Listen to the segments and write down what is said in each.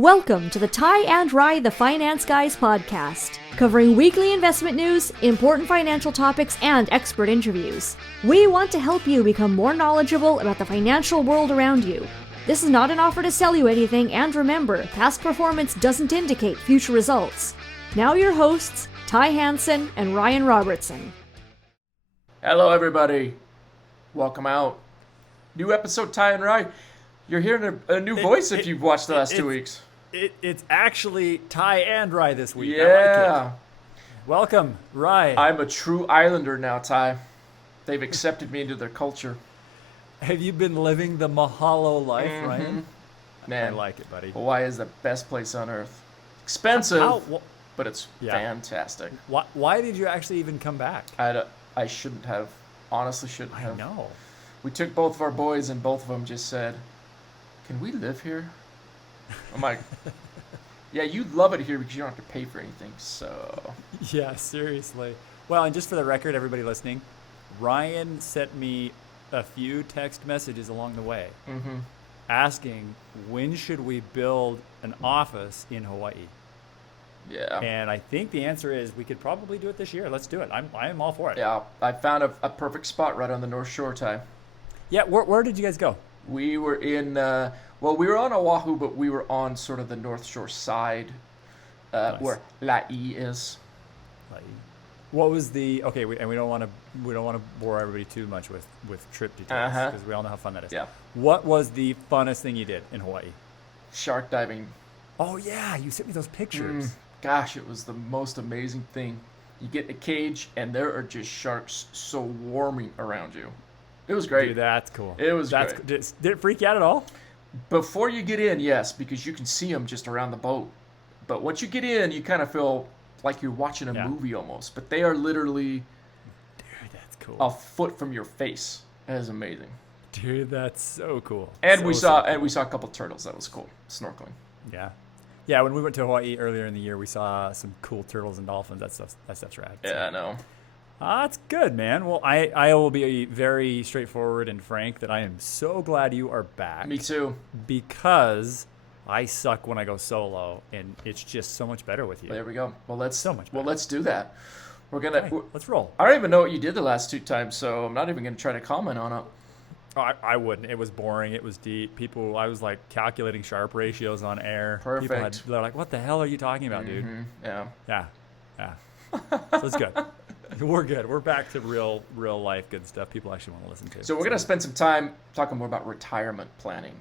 Welcome to the Ty and Rye the Finance Guys podcast, covering weekly investment news, important financial topics, and expert interviews. We want to help you become more knowledgeable about the financial world around you. This is not an offer to sell you anything, and remember, past performance doesn't indicate future results. Now your hosts, Ty Hansen and Ryan Robertson. Hello everybody, welcome out. New episode, Ty and Rye. You're hearing a new voice if you've watched the last 2 weeks. It's actually Ty and Rye this week. Yeah. I like it. Welcome, Rye. I'm a true Islander now, Ty. They've accepted me into their culture. Have you been living the Mahalo life, Ryan? Man, I like it, buddy. Hawaii is the best place on earth. Expensive, but it's fantastic. Why did you actually even come back? I shouldn't have. Honestly, shouldn't have. I know. We took both of our boys, and both of them just said, "Can we live here?" I'm like, yeah, you love it here because you don't have to pay for anything, so. Yeah, seriously. Well, and just for the record, everybody listening, Ryan sent me a few text messages along the way asking, when should we build an office in Hawaii? Yeah. And I think the answer is we could probably do it this year. Let's do it. I am all for it. Yeah, I found a perfect spot right on the North Shore, Ty. Yeah, where did you guys go? We were in, we were on Oahu, but we were on sort of the North Shore side, Nice. where La'i is. What was the and we don't want to bore everybody too much with trip details because we all know how fun that is. Yeah. What was the funnest thing you did in Hawaii? Shark diving. Oh yeah, you sent me those pictures. Gosh, it was the most amazing thing. You get in a cage and there are just sharks swarming around you. It was great. Dude, that's cool. It was great. Did it freak you out at all? Before you get in, yes, because you can see them just around the boat. But once you get in, you kind of feel like you're watching a movie almost. But they are literally that's cool. a foot from your face. That is amazing. Dude, that's so cool. And we saw a couple turtles. That was cool. Snorkeling. Yeah, when we went to Hawaii earlier in the year, we saw some cool turtles and dolphins. That stuff's rad. Yeah, I know. That's good, man. Well, I will be very straightforward and frank that I am so glad you are back. Me too. Because I suck when I go solo, and it's just so much better with you. There we go. Well, let's do that. Let's roll. I don't even know what you did the last 2 times, so I'm not even going to try to comment on it. Oh, I wouldn't. It was boring. It was deep. I was like calculating Sharpe ratios on air. Perfect. They're like, what the hell are you talking about, dude? Yeah. Yeah. So it's good. We're good. We're back to real life good stuff people actually want to listen to. So we're going to spend some time talking more about retirement planning,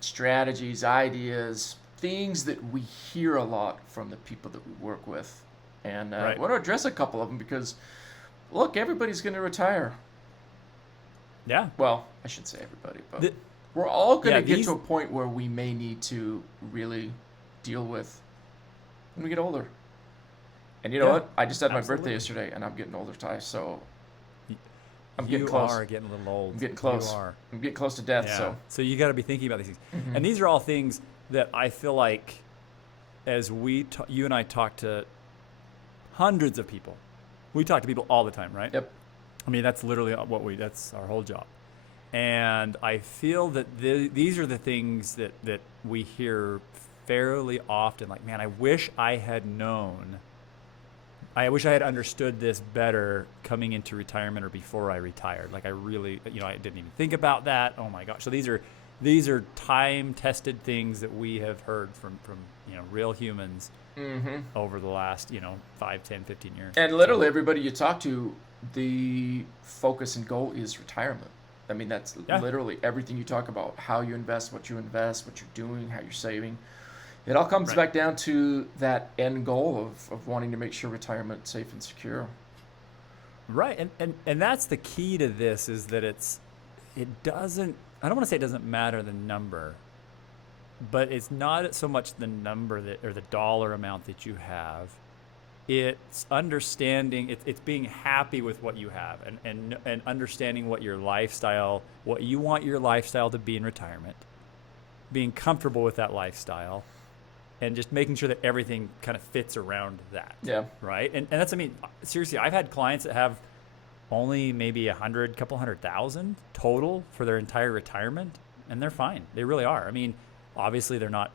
strategies, ideas, things that we hear a lot from the people that we work with. And I want to address a couple of them because, look, everybody's going to retire. Yeah. Well, I shouldn't say everybody, but we're all going to get to a point where we may need to really deal with when we get older. And you know what? I just had my birthday yesterday, and I'm getting older, Ty, so I'm getting close. You are getting a little old. I'm getting close. You are. I'm getting close to death, So you got to be thinking about these things. And these are all things that I feel like as you and I talk to hundreds of people. We talk to people all the time, right? Yep. I mean, that's literally that's our whole job. And I feel that these are the things that we hear fairly often. Like, man, I wish I had known. I wish I had understood this better coming into retirement or before I retired. Like, I really, I didn't even think about that. Oh my gosh. So these are time-tested things that we have heard from real humans over the last, 5, 10, 15 years. And literally everybody you talk to, the focus and goal is retirement. I mean, that's literally everything you talk about, how you invest, what you're doing, how you're saving. It all comes back down to that end goal of wanting to make sure retirement's safe and secure. Right. And that's the key to this is that it doesn't, I don't want to say it doesn't matter the number, but it's not so much the number or the dollar amount that you have. It's understanding, it's being happy with what you have and understanding what your lifestyle, what you want your lifestyle to be in retirement, being comfortable with that lifestyle, and just making sure that everything kind of fits around that. Yeah. Right? And that's, seriously, I've had clients that have only maybe couple 100,000 total for their entire retirement, and they're fine. They really are. Obviously, they're not,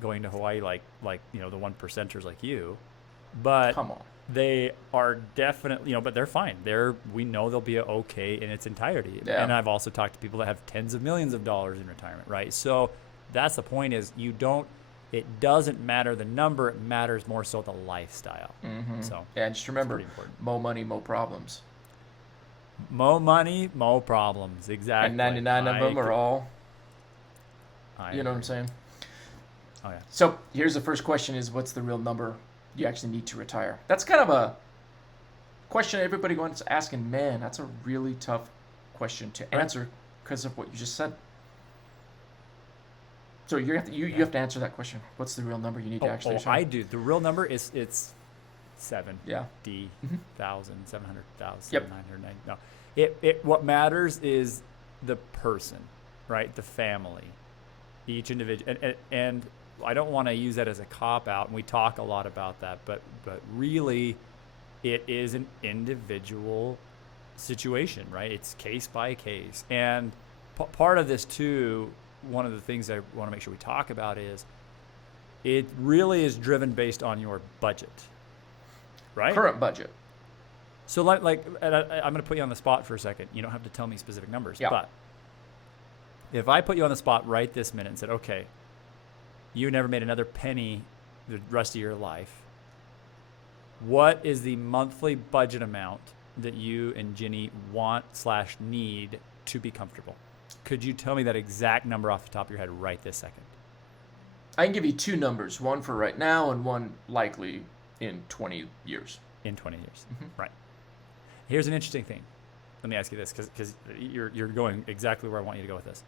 going to Hawaii like the 1%ers like you, but Come on. they are definitely, but they're fine. We know they'll be okay in its entirety. Yeah. And I've also talked to people that have tens of millions of dollars in retirement, right? So that's the point is it doesn't matter the number, it matters more so the lifestyle. Mm-hmm. So yeah, and just remember, more money, more problems. More money, more problems. Exactly. And 99 of them are all, you know what I'm saying? Oh, yeah. So here's the first question is, what's the real number you actually need to retire? That's kind of a question everybody wants asking. Man, that's a really tough question to answer because of what you just said. So you have to answer that question. What's the real number you need to actually retire? I do. The real number it's 70,000, Mm-hmm. 700,000, Yep. 990. No, what matters is the person, right? The family, each individual, and I don't want to use that as a cop out, and we talk a lot about that, but really, it is an individual situation, right? It's case by case, and part of this too. One of the things I want to make sure we talk about is it really is driven based on your budget, right? Current budget. So like and I'm going to put you on the spot for a second. You don't have to tell me specific numbers, Yeah. but if I put you on the spot right this minute and said, okay, you never made another penny the rest of your life, what is the monthly budget amount that you and Ginny want/need to be comfortable? Could you tell me that exact number off the top of your head right this second? I can give you two numbers, one for right now and one likely in 20 years. In 20 years, Mm-hmm. right. Here's an interesting thing. Let me ask you this, because you're going exactly where I want you to go with this.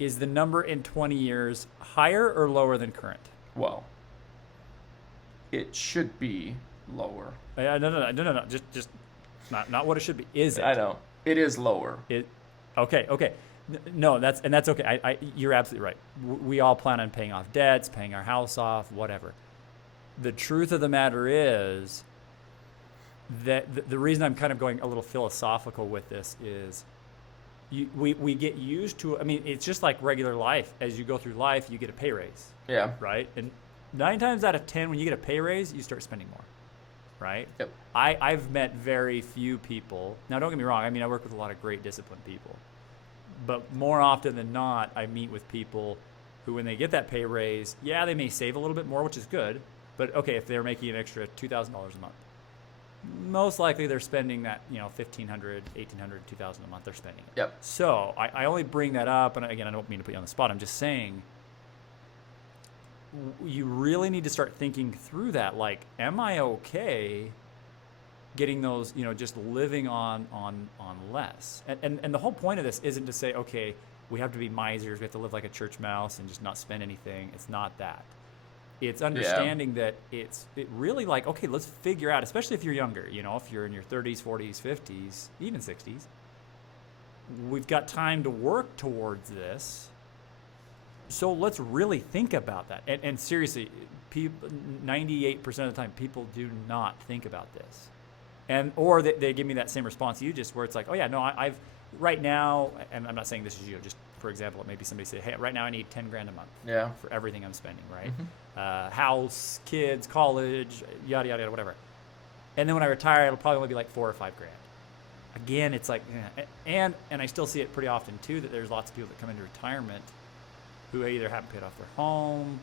Is the number in 20 years higher or lower than current? Well, it should be lower. No. Just not what it should be. Is it? I know. It is lower. Okay. No, that's okay. You're absolutely right. We all plan on paying off debts, paying our house off, whatever. The truth of the matter is that the reason I'm kind of going a little philosophical with this is we get used to, I mean, it's just like regular life. As you go through life, you get a pay raise. Yeah. Right? And 9 times out of 10, when you get a pay raise, you start spending more. Right? Yep. I've met very few people. Now, don't get me wrong. I mean, I work with a lot of great disciplined people. But more often than not, I meet with people who, when they get that pay raise, yeah, they may save a little bit more, which is good. But, okay, if they're making an extra $2,000 a month, most likely they're spending that, $1,500, $1,800, $2,000 a month. They're spending it. Yep. So I only bring that up, and again, I don't mean to put you on the spot. I'm just saying you really need to start thinking through that. Like, am I okay getting those, just living on less? And the whole point of this isn't to say, okay, we have to be misers, we have to live like a church mouse and just not spend anything. It's not that. It's understanding that it really like, okay, let's figure out, especially if you're younger, if you're in your 30s, 40s, 50s, even 60s, we've got time to work towards this. So let's really think about that. And seriously, 98% of the time, people do not think about this. Or they give me that same response you just, where it's like, oh yeah, no, I've right now, and I'm not saying this is you, just for example, maybe somebody say, hey, right now I need $10,000 a month. Yeah. For everything I'm spending, right? Mm-hmm. House, kids, college, yada yada yada, whatever. And then when I retire, it'll probably only be like $4,000 or $5,000. Again, it's like, and I still see it pretty often too, that there's lots of people that come into retirement who either haven't paid off their home,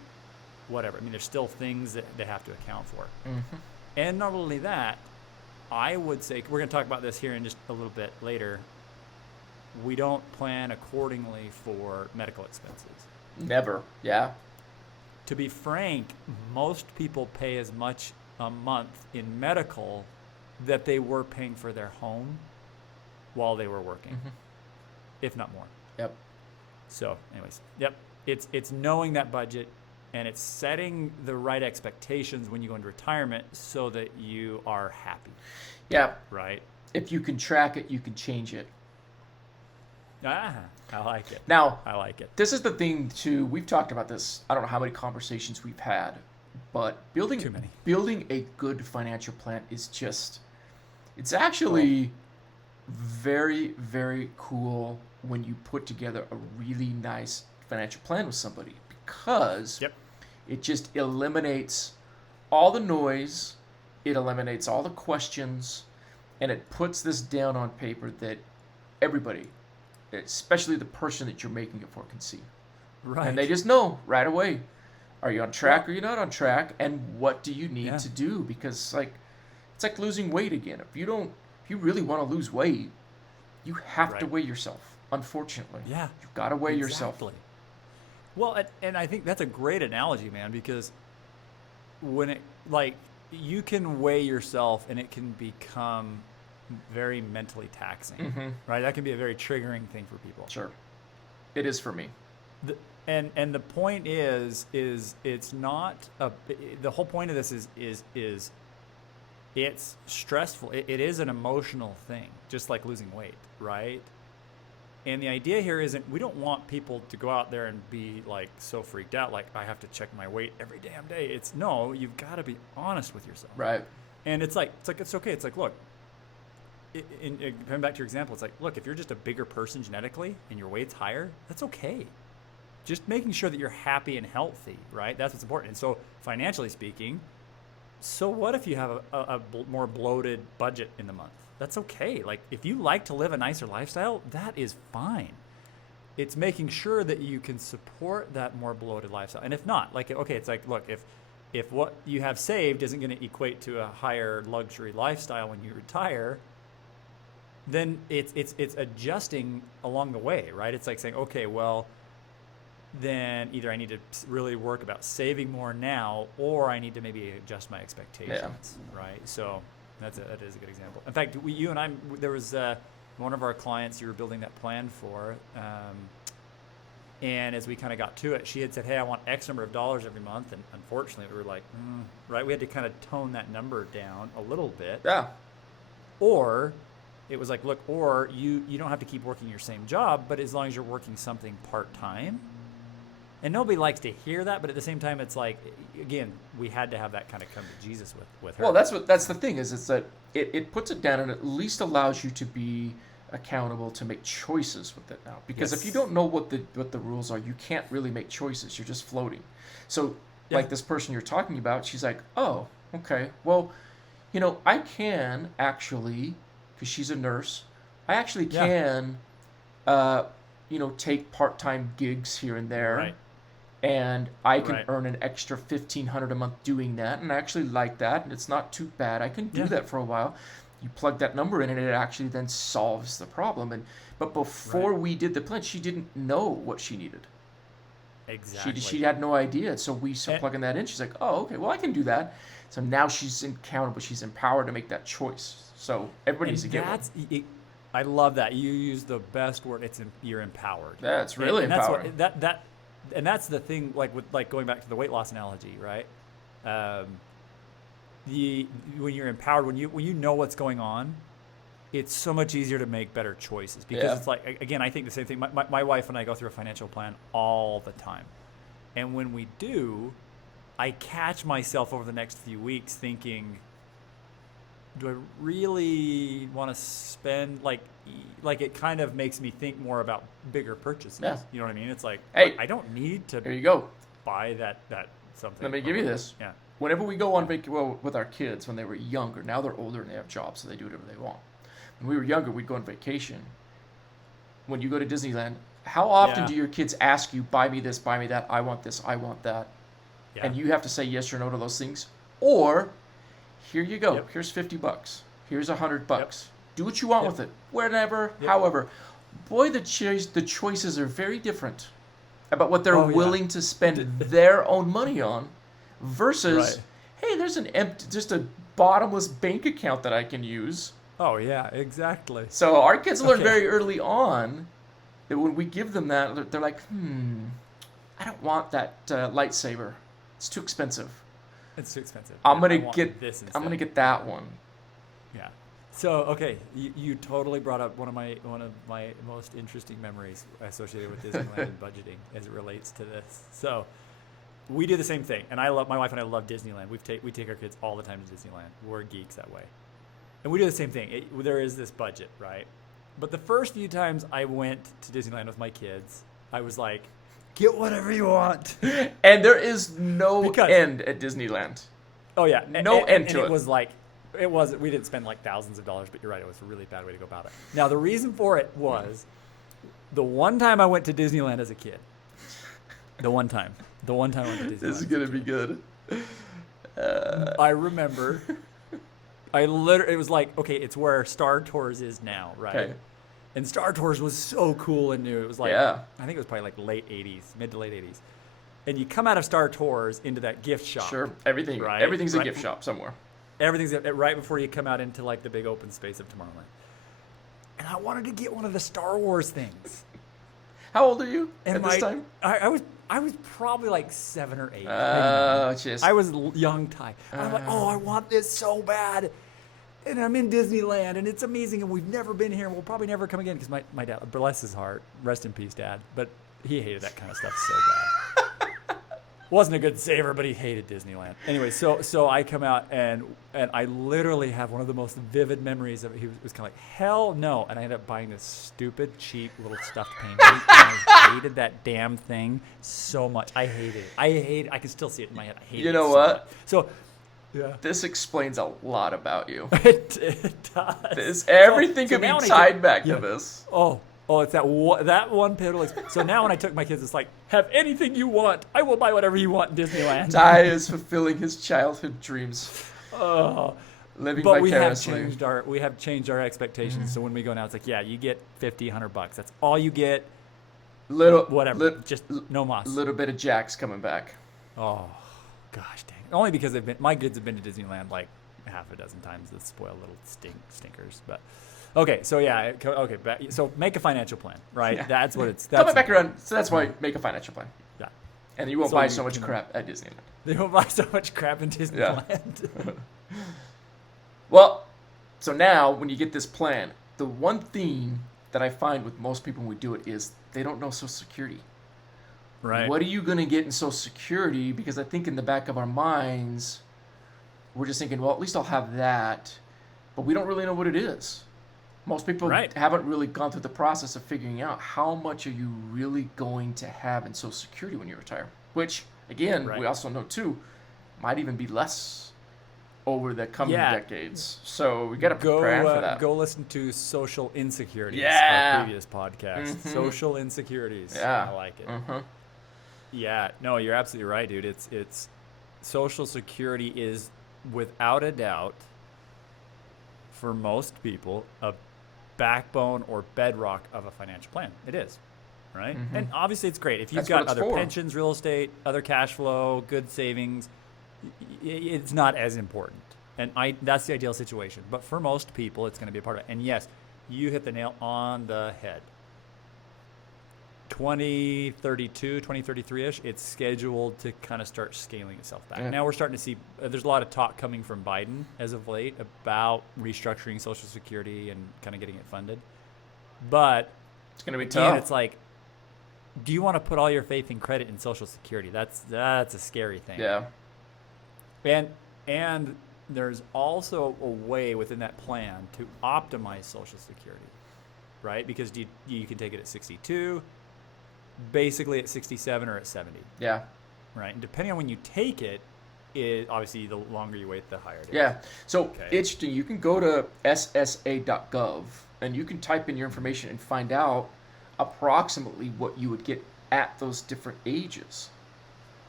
whatever. I mean, there's still things that they have to account for. Mm-hmm. And not only that, I would say, we're going to talk about this here in just a little bit later, we don't plan accordingly for medical expenses. Never. Yeah. To be frank, most people pay as much a month in medical that they were paying for their home while they were working, if not more. Yep. So anyways, yep. It's knowing that budget, and it's setting the right expectations when you go into retirement so that you are happy. Yeah. Right? If you can track it, you can change it. I like it. Now, I like it. This is the thing too. We've talked about this. I don't know how many conversations we've had, but Too many. building a good financial plan is just, it's actually very, very cool when you put together a really nice financial plan with somebody, because Yep. it just eliminates all the noise, it eliminates all the questions, and it puts this down on paper that everybody, especially the person that you're making it for, can see. Right. And they just know right away, are you on track or you're not on track, and what do you need to do? Because it's like losing weight again. If you really want to lose weight, you have to weigh yourself. Unfortunately, you've got to weigh yourself. Well, and I think that's a great analogy, man, because when it you can weigh yourself and it can become very mentally taxing, right? That can be a very triggering thing for people. Sure, it is for me. And the point is it's not the whole point of this is it's stressful. It is an emotional thing, just like losing weight, right? And the idea here isn't, we don't want people to go out there and be like so freaked out, like I have to check my weight every damn day. It's no, you've got to be honest with yourself. Right. And it's okay. It's like, look, coming back to your example, it's like, look, if you're just a bigger person genetically and your weight's higher, that's okay. Just making sure that you're happy and healthy, right? That's what's important. And so financially speaking, so what if you have a more bloated budget in the month? That's okay. Like, if you like to live a nicer lifestyle, that is fine. It's making sure that you can support that more bloated lifestyle. And if not, like, okay, it's like, look, if what you have saved isn't going to equate to a higher luxury lifestyle when you retire, then it's adjusting along the way, right? It's like saying, okay, well, then either I need to really work about saving more now, or I need to maybe adjust my expectations, right? So that is a good example. In fact, you and I, there was one of our clients you were building that plan for, and as we kind of got to it, she had said, hey, I want X number of dollars every month, and unfortunately we were like, right, we had to kind of tone that number down a little bit. Yeah. Or it was like, look, or you don't have to keep working your same job, but as long as you're working something part-time. And nobody likes to hear that, but at the same time, it's like, again, we had to have that kind of come to Jesus with her. Well, that's the thing, is it's that it puts it down and at least allows you to be accountable to make choices with it now. Because if you don't know what the rules are, you can't really make choices. You're just floating. So like this person you're talking about, she's like, oh, okay, well, I can actually, because she's a nurse, I actually can, take part-time gigs here and there. Right. And I can earn an extra $1,500 a month doing that, and I actually like that, and it's not too bad. I can do that for a while. You plug that number in, and it actually then solves the problem. But before we did the plan, she didn't know what she needed. Exactly. She had no idea. So we started plugging that in. She's like, oh, okay, well, I can do that. So now she's accountable. She's empowered to make that choice. So everybody needs to get one. I love that. You use the best word. You're empowered. That's really empowering. And that's the thing, like going back to the weight loss analogy, right? When you're empowered, when you know what's going on, it's so much easier to make better choices, because it's like, again, I think the same thing. My wife and I go through a financial plan all the time, and when we do, I catch myself over the next few weeks thinking, do I really want to spend, like it kind of makes me think more about bigger purchases. Yeah. You know what I mean? It's like, hey, I don't need to there you go. buy that something. Let me give you this. Yeah. Whenever we go on vacation with our kids when they were younger, now they're older and they have jobs, so they do whatever they want. When we were younger, we'd go on vacation. When you go to Disneyland, how often do your kids ask you, buy me this, buy me that, I want this, I want that? Yeah. And you have to say yes or no to those things? Or, here you go, here's $50, here's $100. Do what you want with it, whenever, however. Boy, the choices are very different about what they're willing to spend their own money on versus, hey, there's just a bottomless bank account that I can use. Oh, yeah, exactly. So our kids learn very early on that when we give them that, they're like, I don't want that lightsaber. It's too expensive. It's too expensive. I'm gonna get that one. Yeah. So okay, you totally brought up one of my most interesting memories associated with Disneyland and budgeting as it relates to this. So we do the same thing, and my wife and I love Disneyland. We take our kids all the time to Disneyland. We're geeks that way, and we do the same thing. There is this budget, right? But the first few times I went to Disneyland with my kids, I was like, get whatever you want. And there is no end at Disneyland. Oh yeah, no end to it. It was like, we didn't spend like thousands of dollars, but you're right, it was a really bad way to go about it. Now the reason for it was the one time I went to Disneyland as a kid. The one time I went to Disneyland. This is gonna be good. I remember. It was like, okay, it's where Star Tours is now, right? Okay. And Star Tours was so cool and new. It was like, I think it was probably like late 80s, mid to late 80s. And you come out of Star Tours into that gift shop. Sure, everything's a gift shop somewhere. Everything's right before you come out into like the big open space of Tomorrowland. And I wanted to get one of the Star Wars things. How old are you at this time? I was probably like 7 or 8. Jeez. I was young Ty. I'm like, I want this so bad. And I'm in Disneyland, and it's amazing, and we've never been here, and we'll probably never come again, because my dad, bless his heart, rest in peace, Dad, but he hated that kind of stuff so bad. Wasn't a good saver, but he hated Disneyland. Anyway, so I come out, and I literally have one of the most vivid memories of it. He was kind of like, hell no, and I ended up buying this stupid, cheap little stuffed penguin, and I hated that damn thing so much. I hated it. I can still see it in my head. I hated it. You know what? So yeah. This explains a lot about you. It does. Everything can be tied back to this. Oh, it's that one pivotal. So now when I took my kids, it's like, have anything you want. I will buy whatever you want in Disneyland. Ty is fulfilling his childhood dreams. Living but vicariously. we have changed our expectations. So when we go now, it's like, yeah, you get $50, $100. That's all you get. Just no moss. A little bit of Jack's coming back. Oh, gosh dang. Only because my kids have been to Disneyland like half a dozen times. The spoiled little stinkers. But okay, so so make a financial plan, right? Yeah. That's what it's. Coming back around, so that's why make a financial plan. Yeah. And you won't buy so much crap at Disneyland. You won't buy so much crap in Disneyland. Yeah. Well, so now when you get this plan, the one thing that I find with most people when we do it is they don't know Social Security. Right. What are you going to get in Social Security? Because I think in the back of our minds, we're just thinking, well, at least I'll have that. But we don't really know what it is. Most people haven't really gone through the process of figuring out how much are you really going to have in Social Security when you retire. Which, again, we also know, too, might even be less over the coming decades. So we got to prepare for that. Go listen to Social Insecurities, our previous podcast. Mm-hmm. Social Insecurities. Yeah. I like it. Mm-hmm. Yeah, no, you're absolutely right, dude. It's Social Security is, without a doubt, for most people, a backbone or bedrock of a financial plan. It is, right? Mm-hmm. And obviously it's great. If you've got other pensions, real estate, other cash flow, good savings, it's not as important. And that's the ideal situation. But for most people, it's going to be a part of it. And yes, you hit the nail on the head. 2032, 2033-ish, it's scheduled to kind of start scaling itself back. Yeah. Now we're starting to see, there's a lot of talk coming from Biden as of late about restructuring Social Security and kind of getting it funded. But it's going to be tough. It's like, do you want to put all your faith and credit in Social Security? That's a scary thing. Yeah. And there's also a way within that plan to optimize Social Security, right? Because you can take it at 62, basically at 67 or at 70. Yeah. Right. And depending on when you take it, obviously the longer you wait, the higher it is. Yeah. So interesting. You can go to ssa.gov and you can type in your information and find out approximately what you would get at those different ages.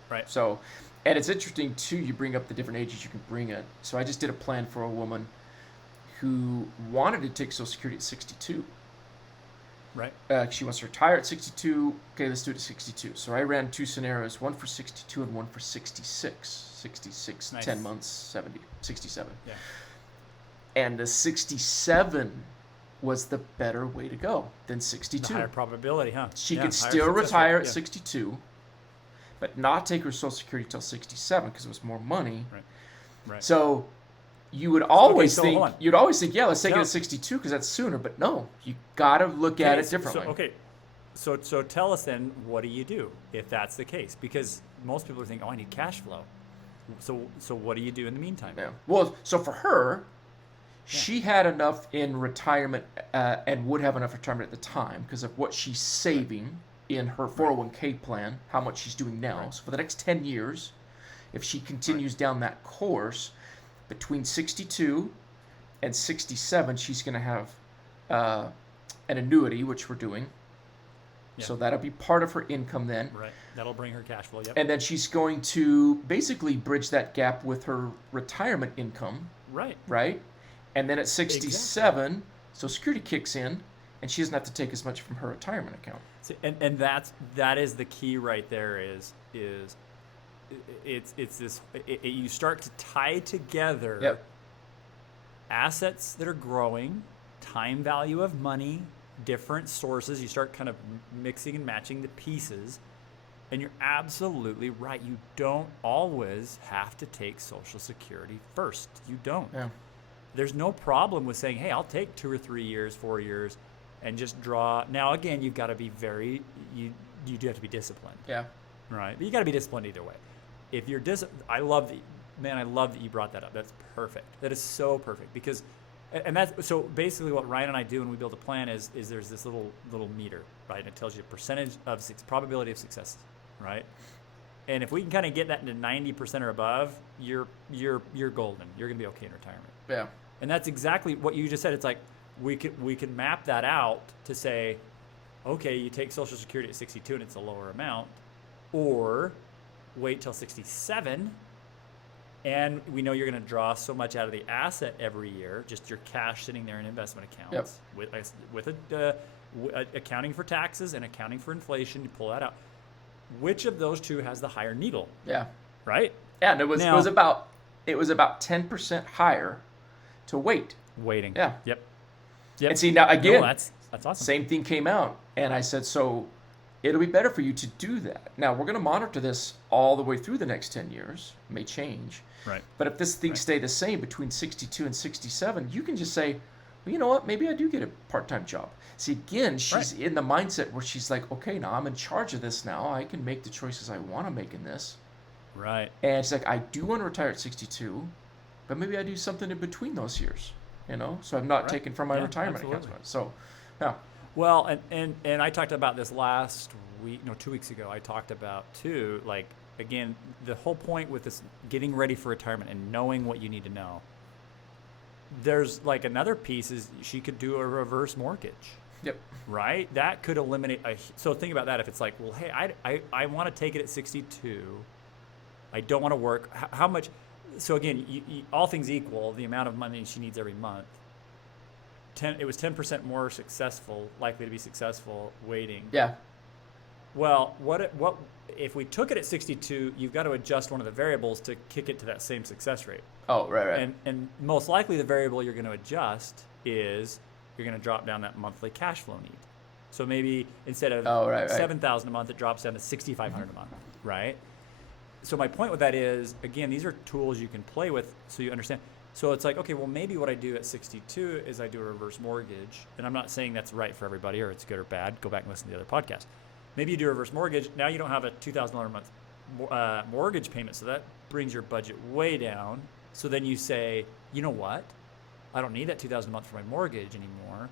Right. So, and it's interesting too, you bring up the different ages you can bring it. So I just did a plan for a woman who wanted to take Social Security at 62. Right. She wants to retire at 62. Okay, let's do it at 62. So I ran two scenarios, one for 62 and one for 66. 66, nice. 10 months, 70, 67. Yeah. And the 67 was the better way to go than 62. The higher probability, huh? She could still retire at 62, but not take her Social Security till 67 because it was more money. Right. So you would always think, yeah, let's take it at 62 because that's sooner. But no, you got to look at it differently. So tell us then, what do you do if that's the case? Because most people are thinking, I need cash flow. So what do you do in the meantime? Yeah. Well, so for her, she had enough in retirement and would have enough retirement at the time because of what she's saving in her 401k plan, how much she's doing now. Right. So for the next 10 years, if she continues down that course, between 62 and 67, she's going to have an annuity, which we're doing. Yeah. So that'll be part of her income then. Right. That'll bring her cash flow. Yep. And then she's going to basically bridge that gap with her retirement income. Right. Right? And then at 67, Social Security kicks in, and she doesn't have to take as much from her retirement account. See, and that is the key right there. You start to tie together assets that are growing, time value of money, different sources. You start kind of mixing and matching the pieces, and you're absolutely right. You don't always have to take Social Security first. You don't. Yeah. There's no problem with saying, hey, I'll take 2 or 3 years, 4 years, and just draw. Now, again, you've got to be you do have to be disciplined. Yeah. Right? But you got to be disciplined either way. If you're I love that you brought that up. That's perfect. That is so perfect because, and that's, so basically what Ryan and I do when we build a plan is there's this little meter, right? And it tells you the percentage of probability of success, right? And if we can kind of get that into 90% or above, you're golden. You're going to be okay in retirement. Yeah. And that's exactly what you just said. It's like we could map that out to say, okay, you take Social Security at 62 and it's a lower amount, or wait till 67 and we know you're going to draw so much out of the asset every year, just your cash sitting there in investment accounts. Yep. with accounting for taxes and accounting for inflation, you pull that out. Which of those two has the higher needle? Yeah. Right? Yeah, and it was about 10% higher to wait. Waiting. Yeah. Yep. And see, now again, that's awesome. Same thing came out, and I said, so it'll be better for you to do that. Now, we're going to monitor this all the way through the next 10 years. It may change. Right. But if this thing stay the same between 62 and 67, you can just say, well, you know what? Maybe I do get a part-time job. See, again, she's in the mindset where she's like, okay, now I'm in charge of this now. I can make the choices I want to make in this. Right. And she's like, I do want to retire at 62, but maybe I do something in between those years, so I'm not taking from my retirement account. So, yeah. Well, and I talked about this last week, 2 weeks ago. I talked about too, like, again, the whole point with this getting ready for retirement and knowing what you need to know. There's like another piece is she could do a reverse mortgage. Yep. Right? That could eliminate so think about that. If it's like, well, hey, I want to take it at 62. I don't want to work. How much? So again, all things equal, the amount of money she needs every month. It was 10% more likely to be successful waiting. Yeah. Well, what if we took it at 62? You've got to adjust one of the variables to kick it to that same success rate. Oh, right. And most likely the variable you're going to adjust is you're going to drop down that monthly cash flow need. So maybe instead of $7,000 a month, it drops down to $6,500 a month, right? So my point with that is, again, these are tools you can play with so you understand. So it's like, okay, well, maybe what I do at 62 is I do a reverse mortgage. And I'm not saying that's right for everybody or it's good or bad. Go back and listen to the other podcast. Maybe you do a reverse mortgage. Now you don't have a $2,000 a month mortgage payment. So that brings your budget way down. So then you say, you know what? I don't need that $2,000 a month for my mortgage anymore.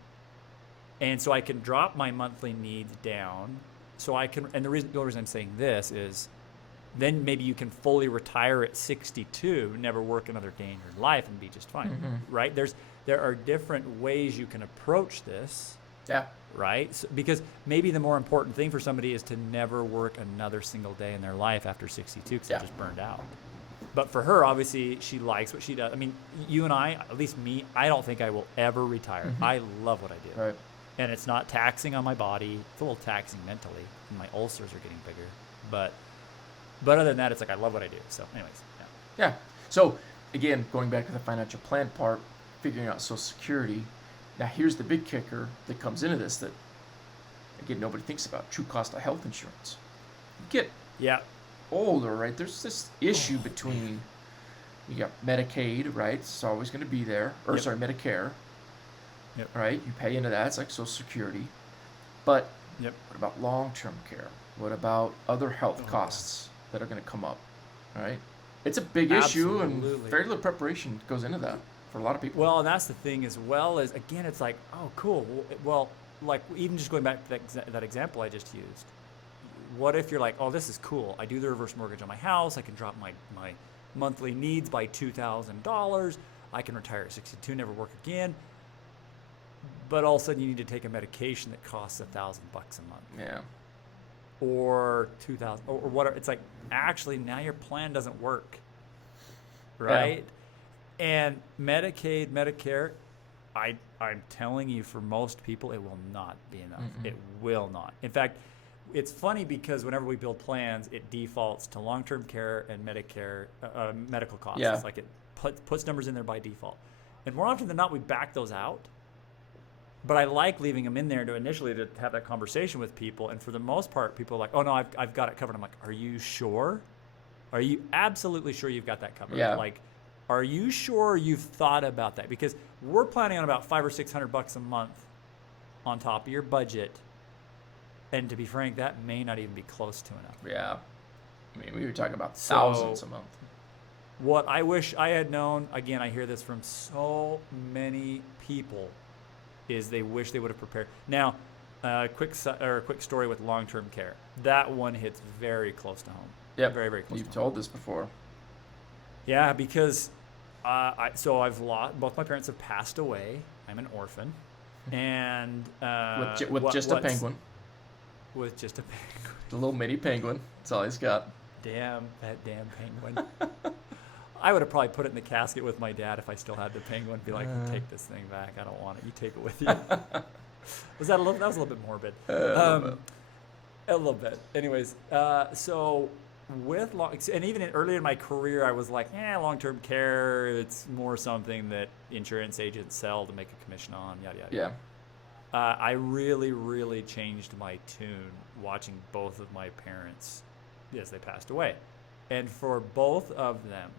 And so I can drop my monthly needs down. So I can, and the only reason I'm saying this is then maybe you can fully retire at 62, never work another day in your life and be just fine, right? There are different ways you can approach this. Yeah. Right? So, because maybe the more important thing for somebody is to never work another single day in their life after 62 because they're just burned out. But for her, obviously, she likes what she does. I mean, you and I, at least me, I don't think I will ever retire. I love what I do. Right. And it's not taxing on my body. It's a little taxing mentally. And my ulcers are getting bigger. But other than that, it's like I love what I do. So anyways, yeah. So again, going back to the financial plan part, figuring out Social Security. Now here's the big kicker that comes into this that, again, nobody thinks about. True cost of health insurance. You get older, right? There's this issue between, you got Medicaid, right? It's always going to be there. Or Medicare. Yep. Right? You pay into that. It's like Social Security. But what about long-term care? What about other health costs that are going to come up? Right? It's a big issue, and very little preparation goes into that for a lot of people. Well, and that's the thing as well as, again, it's like, oh, cool. Well, like even just going back to that example I just used, what if you're like, oh, this is cool. I do the reverse mortgage on my house. I can drop my monthly needs by $2,000. I can retire at 62, never work again. But all of a sudden you need to take a medication that costs $1,000 a month. Yeah. Or 2,000 or whatever. It's like, actually now your plan doesn't work. Right? Yeah. And Medicaid, Medicare, I'm telling you, for most people, it will not be enough. Mm-hmm. It will not. In fact, it's funny because whenever we build plans, it defaults to long-term care and Medicare medical costs. Yeah. It's like it puts numbers in there by default. And more often than not, we back those out. But I like leaving them in there to initially to have that conversation with people. And for the most part, people are like, oh, no, I've got it covered. I'm like, are you sure? Are you absolutely sure you've got that covered? Yeah. Like, are you sure you've thought about that? Because we're planning on about $500 or $600 a month on top of your budget. And to be frank, that may not even be close to enough. Yeah. I mean, we were talking about thousands a month. What I wish I had known, again, I hear this from so many people, is they wish they would have prepared. Now, a quick story with long-term care. That one hits very close to home. Yeah, very, very close. You've told this before. Yeah, because I've lost, both my parents have passed away. I'm an orphan, and with just a penguin. With just a penguin. The little mini penguin. That's all he's got. Damn, that damn penguin. I would have probably put it in the casket with my dad if I still had the penguin. Be like, take this thing back. I don't want it. You take it with you. That was a little bit morbid. A little bit. Anyways, so with and even earlier in my career, I was like, long-term care, it's more something that insurance agents sell to make a commission on, yada, yada. Yeah. I really, really changed my tune watching both of my parents as they passed away. And for both of them,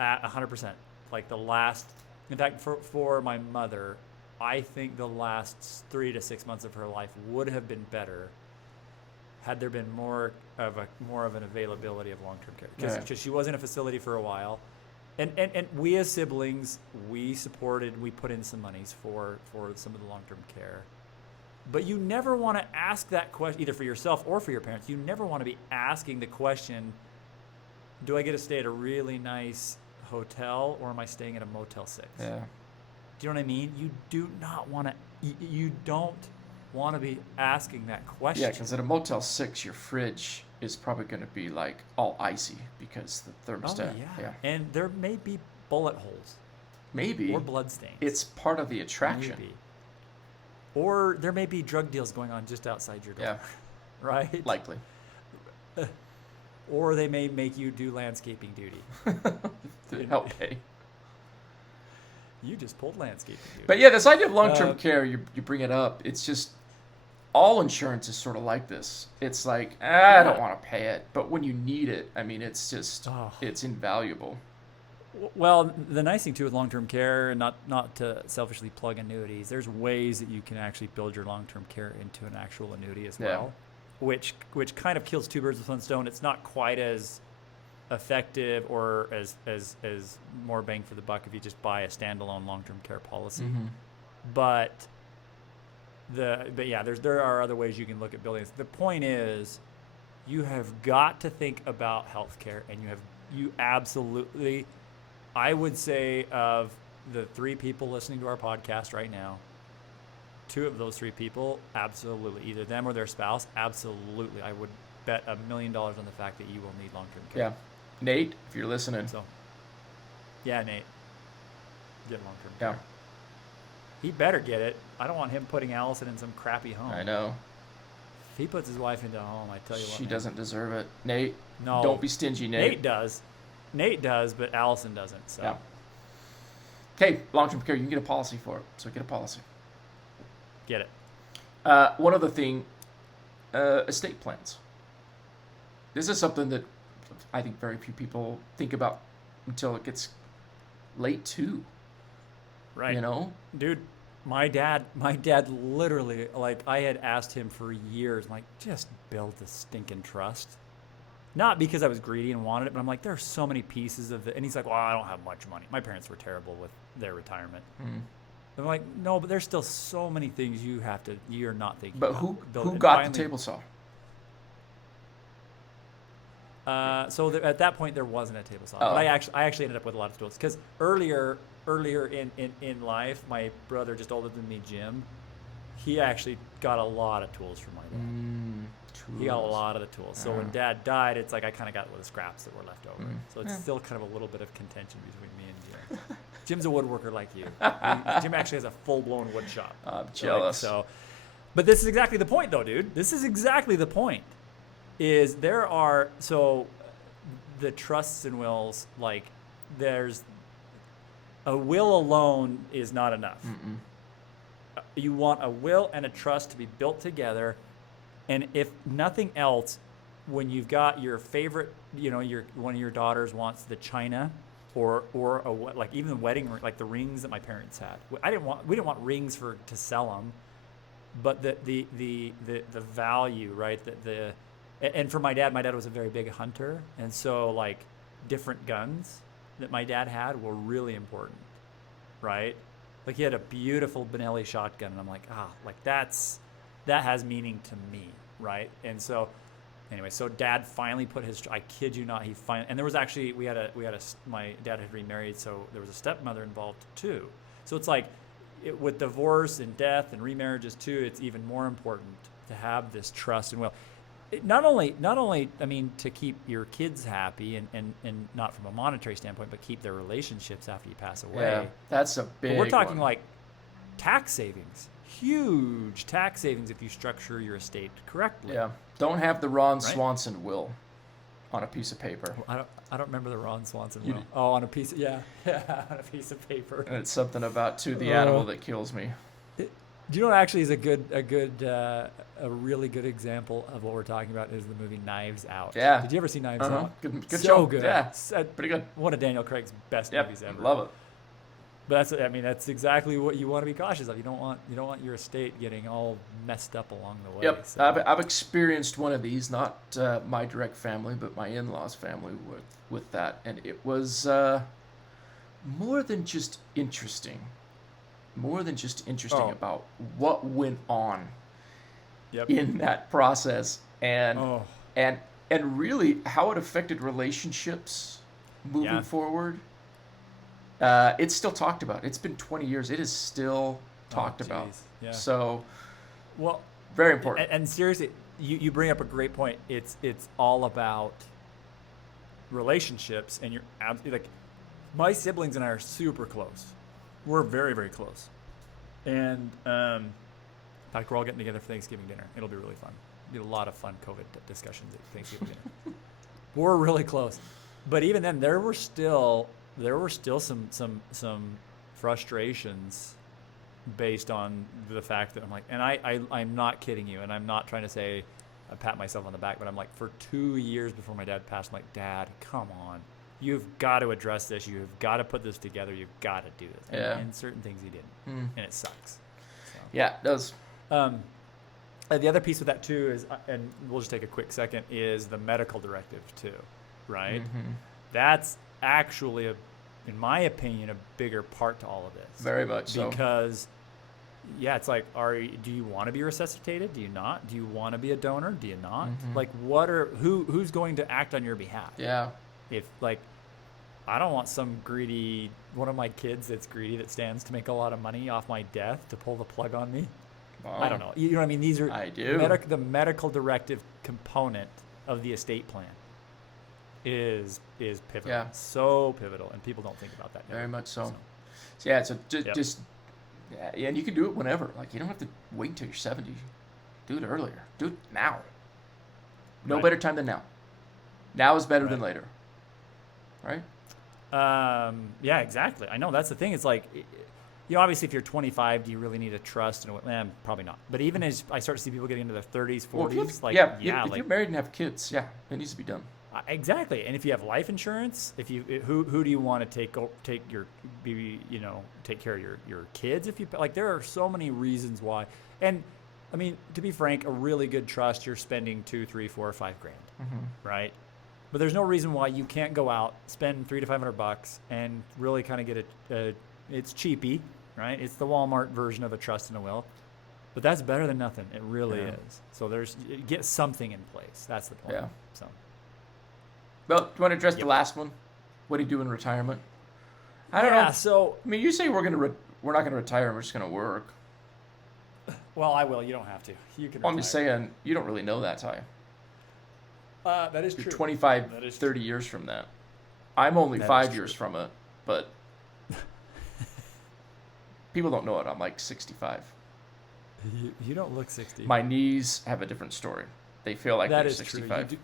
at 100%, like in fact, for my mother, I think the last 3 to 6 months of her life would have been better had there been more of an availability of long-term care. Because she was in a facility for a while. And we as siblings, we put in some monies for some of the long-term care. But you never want to ask that question, either for yourself or for your parents. You never want to be asking the question, do I get to stay at a really nice hotel or am I staying at a Motel 6? Yeah. Do you know what I mean? You do not want to, you don't want to be asking that question. Yeah, because at a Motel 6, your fridge is probably going to be like all icy because the thermostat. Oh, yeah. And there may be bullet holes. Maybe. Or blood stains. It's part of the attraction. Maybe. Or there may be drug deals going on just outside your door. Yeah. Right? Likely. Or they may make you do landscaping duty. To help pay. You just pulled landscaping duty. But yeah, this idea of long-term care, you bring it up. It's just, all insurance is sort of like this. It's like, I don't want to pay it. But when you need it, I mean, it's just, it's invaluable. Well, the nice thing too with long-term care, not to selfishly plug annuities, there's ways that you can actually build your long-term care into an actual annuity as well, which kind of kills two birds with one stone. It's not quite as effective or as more bang for the buck if you just buy a standalone long-term care policy. Mm-hmm. But yeah, there are other ways you can look at building this. The point is, you have got to think about healthcare, and you absolutely. I would say of the 3 people listening to our podcast right now, 2 of those 3 people, absolutely, either them or their spouse, absolutely. I would bet $1 million on the fact that you will need long-term care. Yeah. Nate, if you're listening. So, yeah, Nate, get long-term care. Yeah. He better get it. I don't want him putting Allison in some crappy home. I know. If he puts his wife into a home, I tell you what. She doesn't deserve it. Nate, no. Don't be stingy, Nate. Nate does, but Allison doesn't. So. Yeah. Okay, long-term care, you can get a policy for it. So get a policy. Get it. One other thing, estate plans. This is something that I think very few people think about until it gets late too. Right. You know? Dude, my dad literally, like, I had asked him for years, like, just build the stinking trust. Not because I was greedy and wanted it, but I'm like, there are so many pieces of it. And he's like, well, I don't have much money. My parents were terrible with their retirement. Mm. I'm like, no, but there's still so many things you're not thinking about. But who got the table saw? So at that point there wasn't a table saw, but I actually ended up with a lot of tools because earlier in life, my brother, just older than me, Jim, he actually got a lot of tools from my dad. He got a lot of the tools. So when Dad died, it's like I kind of got the scraps that were left over. So it's still kind of a little bit of contention between me and Jim. Jim's a woodworker like you. Jim actually has a full-blown wood shop. I'm jealous. But this is exactly the point, though, dude. This is exactly the point. Is there are the trusts and wills, like there's a will alone is not enough. You want a will and a trust to be built together, and if nothing else, when you've got your favorite, one of your daughters wants the china, or like even the wedding, like the rings that my parents had. We didn't want rings to sell them, but the value, right? And for my dad was a very big hunter, and so like different guns that my dad had were really important, right? Like he had a beautiful Benelli shotgun, and I'm like, that has meaning to me, right? And so anyway, so Dad finally put I kid you not, and there was actually, my dad had remarried, so there was a stepmother involved too. So it's like, with divorce and death and remarriages too, it's even more important to have this trust and will. Not only, I mean, to keep your kids happy and not from a monetary standpoint, but keep their relationships after you pass away. Yeah, that's a big We're talking one. like tax savings, huge tax savings if you structure your estate correctly. Yeah, don't have the Ron Swanson will on a piece of paper. Well, I don't remember the Ron Swanson will. Oh, on a piece of, on a piece of paper. And it's something about the animal that kills me. Do you know what actually is a really good example of what we're talking about is the movie Knives Out. Yeah. Did you ever see Knives Out? Good so show. good. Yeah, pretty good. One of Daniel Craig's best movies ever. Love it. But that's exactly what you want to be cautious of. You don't want your estate getting all messed up along the way. Yep, So. I've experienced one of these, not my direct family, but my in-laws' family with that, and it was more than just interesting. About what went on in that process, and really how it affected relationships moving forward. It's still talked about. It's been 20 years. It is still talked about. Yeah. So, well, very important. And seriously, you bring up a great point. It's all about relationships, and you're absolutely like, my siblings and I are super close. We're very, very close. And in fact, we're all getting together for Thanksgiving dinner. It'll be really fun. It'll be a lot of fun COVID discussions at Thanksgiving dinner. We're really close. But even then, there were still some frustrations based on the fact that I'm like, and I'm not kidding you, and I'm not trying to say I pat myself on the back, but I'm like, for 2 years before my dad passed, I'm like, Dad, come on. You've got to address this. You've got to put this together. You've got to do this. And certain things he didn't. And it sucks. So. Yeah, it does. The other piece with that too is, and we'll just take a quick second, is the medical directive too, right? That's actually, in my opinion, a bigger part to all of this. Very much so. Because, it's like, do you want to be resuscitated? Do you not? Do you want to be a donor? Do you not? Like, who's going to act on your behalf? Yeah. If like, I don't want some greedy, one of my kids that's greedy that stands to make a lot of money off my death to pull the plug on me. I don't know. You know what I mean? These are I do. The medical directive component of the estate plan is pivotal. Yeah. So pivotal, and people don't think about that. Very much so. Just and you can do it whenever. Like, you don't have to wait until you're 70. Do it earlier. Do it now. No better time than now. Now is better than later. Right? Yeah, exactly. I know that's the thing. It's like, obviously if you're 25, do you really need a trust? Probably not. But even as I start to see people getting into their 30s, 40s, if you're married and have kids, it needs to be done. Exactly. And if you have life insurance, who do you want to take care of your kids? If you like, there are so many reasons why. And I mean, to be frank, a really good trust, you're spending $2, $3, $4, $5 grand, right? But there's no reason why you can't go out, spend $300 to $500 and really kind of get it's cheapy, right? It's the Walmart version of a trust and a will, but that's better than nothing. It really is. So get something in place. That's the point. Yeah. So. Well, do you want to address the last one? What do you do in retirement? I don't know. So I mean, you say we're not gonna retire. We're just gonna work. well, I will. You don't have to. You can. Well, I'm just saying you don't really know that, Ty. That is You're true. 25, That is 30 years from that. I'm only That is 5 true. years from it, but people don't know it. I'm like 65. You don't look 60. My knees have a different story. They feel like That they're is 65. true.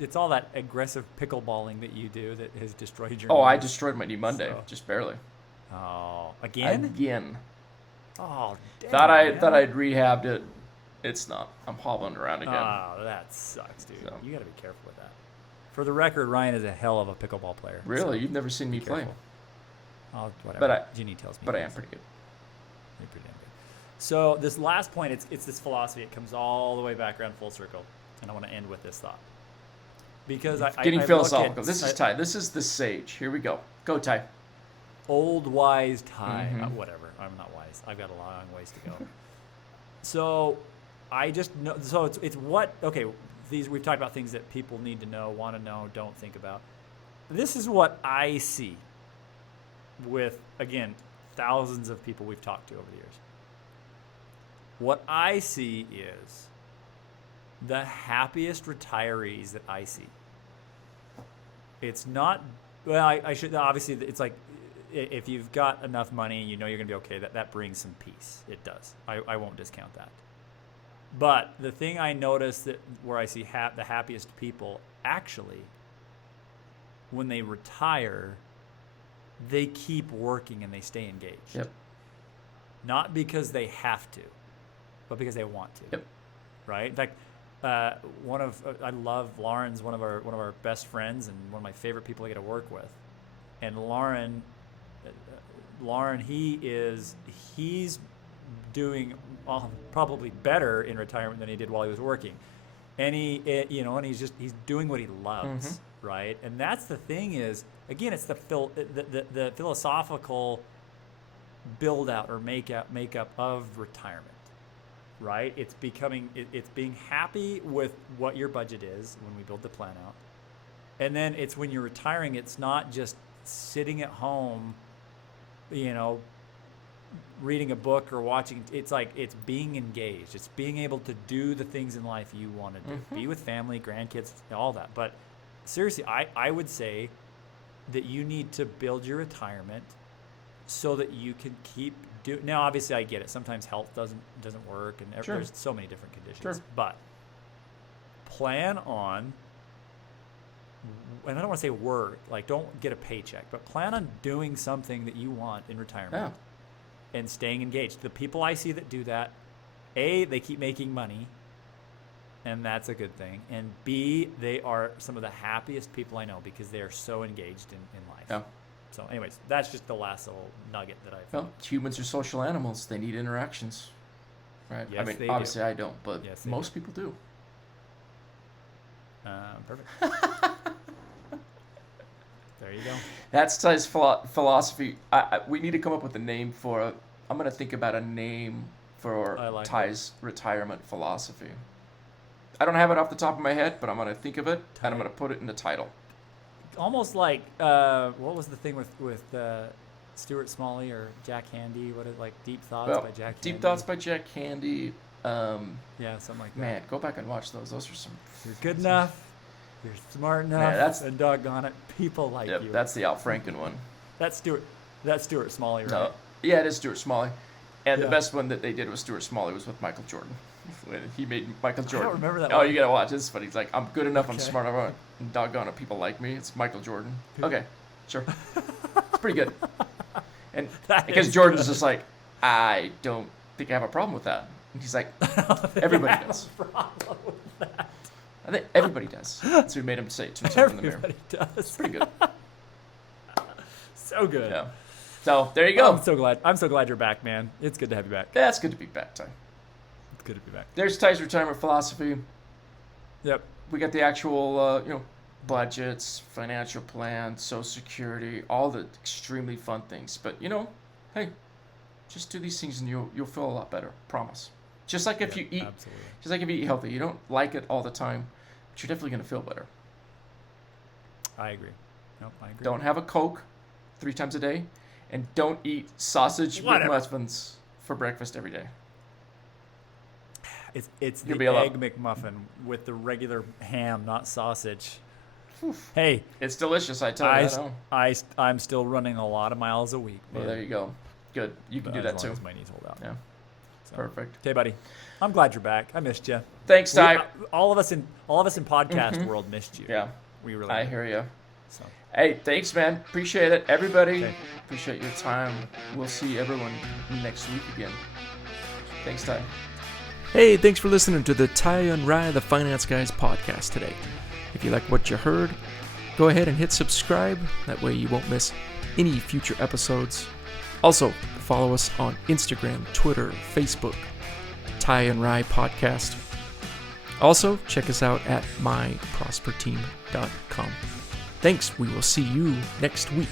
It's all that aggressive pickleballing that you do that has destroyed your. Oh, I knees. destroyed my knee Monday, So- just barely. Oh, again? Again. Oh, damn. Thought man. I'd rehabbed it. It's not. I'm hobbling around again. Oh, that sucks, dude. So. You got to be careful with that. For the record, Ryan is a hell of a pickleball player. Really? so You've never seen me be play? careful. Oh, whatever. But Jeannie tells me. But I he am is. pretty good. You're pretty damn good. So this last point, it's this philosophy. It comes all the way back around full circle, and I want to end with this thought. Because Getting I philosophical. Look at, This is Ty. This is the sage. Here we go. Go, Ty. old wise Ty. Mhm. Whatever. I'm not wise. I've got a long ways to go. So I just know. So it's what. Okay. These we've talked about things that people need to know, want to know, don't think about. This is what I see with, again, thousands of people we've talked to over the years. What I see is the happiest retirees that I see. It's not, well, I should, obviously, it's like if you've got enough money and you know you're going to be okay, that brings some peace. It does. I won't discount that. But the thing I notice that where I see the happiest people actually, when they retire, they keep working and they stay engaged. Yep. Not because they have to, but because they want to. Yep. Right? In fact, I love Lauren's one of our best friends and one of my favorite people I get to work with. And Lauren, he's doing probably better in retirement than he did while he was working. And he's doing what he loves, right? And that's the thing is, again, it's the philosophical build out or makeup of retirement, right? It's being happy with what your budget is when we build the plan out. And then it's when you're retiring, it's not just sitting at home, reading a book or watching. It's like it's being engaged. It's being able to do the things in life you want to do. Be with family, grandkids, all that. But seriously, I would say that you need to build your retirement so that you can keep doing. Now, obviously, I get it. Sometimes health doesn't work, and Sure. there's so many different conditions. Sure. But plan on, and I don't want to say work, like don't get a paycheck, but plan on doing something that you want in retirement and staying engaged. The people I see that do that, A, they keep making money, and that's a good thing. And B, they are some of the happiest people I know because they are so engaged in life. Yeah. So anyways, that's just the last little nugget that I've... Well, humans are social animals. They need interactions. Right? Yes, I mean, they do. obviously I don't, but Yes, they most people do. Perfect. There you go. That's Ty's philosophy. We need to come up with a name for I'm going to think about a name for I like Ty's retirement philosophy. I don't have it off the top of my head, but I'm going to think of it, and I'm going to put it in the title. Almost like, what was the thing with Stuart Smalley or Jack Handy? What is like Deep Thoughts by Jack Handy? Deep Thoughts by Jack Handy. Yeah, something like that. Man, go back and watch those. Those are some... You're good enough. You're smart enough. that's- and doggone it, people like Yep, you. that's the Al Franken one. That's Stuart Smalley, right? No, yeah, it is Stuart Smalley. And the Yeah. best one that they did with Stuart Smalley was with Michael Jordan. When he made Michael Jordan. remember that Oh, one. you gotta watch. This is funny. He's like, I'm good enough. I'm Okay. smart enough. And doggone it, people like me. It's Michael Jordan. Okay, sure. It's pretty good. And That because is Jordan's good. just like, I don't think I have a problem with that. And he's like, everybody does. Problem with that. I think everybody does. So we made him say it to himself in the mirror. Everybody does. It's pretty good. So good. Yeah. So there you go. I'm so glad you're back, man. It's good to have you back. Yeah, it's good to be back, Ty. It's good to be back. There's Ty's retirement philosophy. Yep. We got the actual, budgets, financial plan, Social Security, all the extremely fun things. But hey, just do these things and you'll feel a lot better. Promise. Just like if you eat, Absolutely. just like if you eat healthy, you don't like it all the time, but you're definitely gonna feel better. I agree. No, I agree. Don't have a Coke 3 times a day, and don't eat sausage McMuffins for breakfast every day. It's the egg McMuffin with the regular ham, not sausage. Oof. Hey, it's delicious. I tell you. I'm still running a lot of miles a week. Well, there you go. Good. You can do that too. As my knees hold out. Yeah. So. Perfect. Okay, buddy. I'm glad you're back. I missed you. Thanks, Ty. All of us in podcast world missed you. Yeah. We really. I hear you. So. Hey, thanks, man. Appreciate it, everybody. Okay. Appreciate your time. We'll see everyone next week again. Thanks, Ty. Hey, thanks for listening to the Ty and Rye, the Finance Guys podcast today. If you like what you heard, go ahead and hit subscribe. That way you won't miss any future episodes. Also, follow us on Instagram, Twitter, Facebook, Ty and Rye Podcast. Also, check us out at myprosperteam.com. Thanks. We will see you next week.